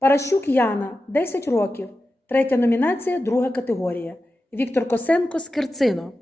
Паращук Яна 10 років. Третя номінація, друга категорія. Віктор Косенко Скирцино.